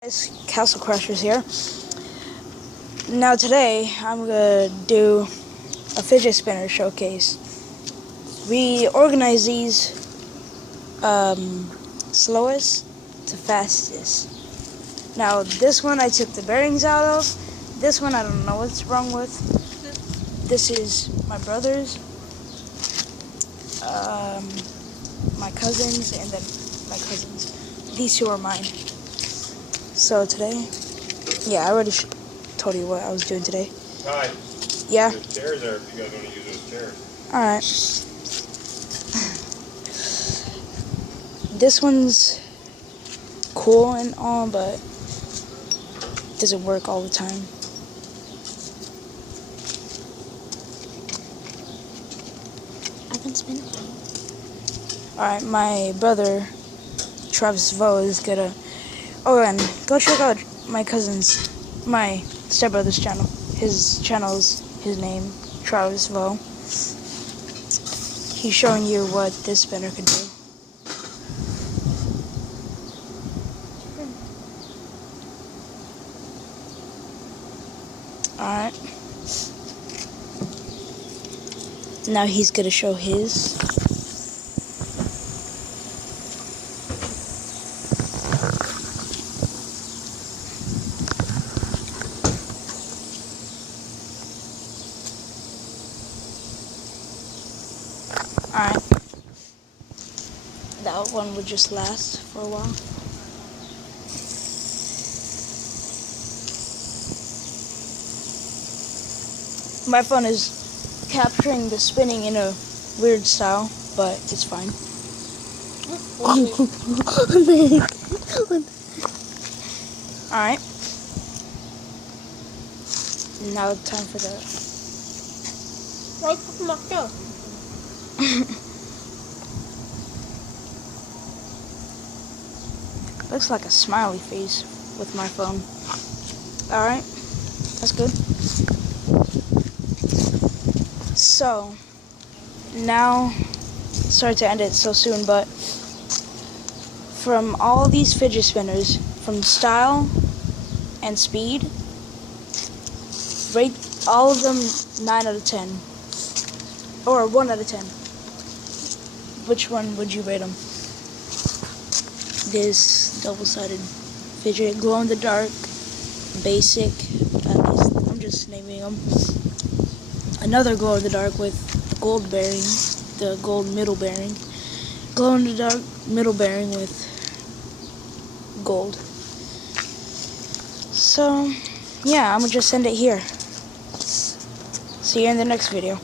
Guys, Castle Crashers here. Now today I'm gonna do a fidget spinner showcase. We organize these slowest to fastest. Now this one I took the bearings out of. This one I don't know what's wrong with. This is my brother's, my cousin's, and then my cousin's. These two are mine. So today, yeah, I already told you what I was doing today. Hi. Yeah. There's chairs there if you guys want to use those chairs. Alright. This one's cool and all, but doesn't work all the time. I can spin it. Alright, my brother, Travis Vo, is gonna... Oh, and go check out my stepbrother's channel. His channel's his name, Travis Vo. He's showing you what this spinner can do. Alright. Now he's gonna show his. Alright. That one would just last for a while. My phone is capturing the spinning in a weird style, but it's fine. Alright. Now time for the... Looks like a smiley face with my phone. Alright, that's good. So, now, sorry to end it so soon, but from all these fidget spinners, from style and speed, rate all of them 9 out of 10. Or 1 out of 10. Which one would you rate them? This double-sided fidget, glow-in-the-dark, basic, I'm just naming them. Another glow-in-the-dark with gold bearing, the gold middle bearing. Glow-in-the-dark middle bearing with gold. So, yeah, I'm gonna just end it here. See you in the next video.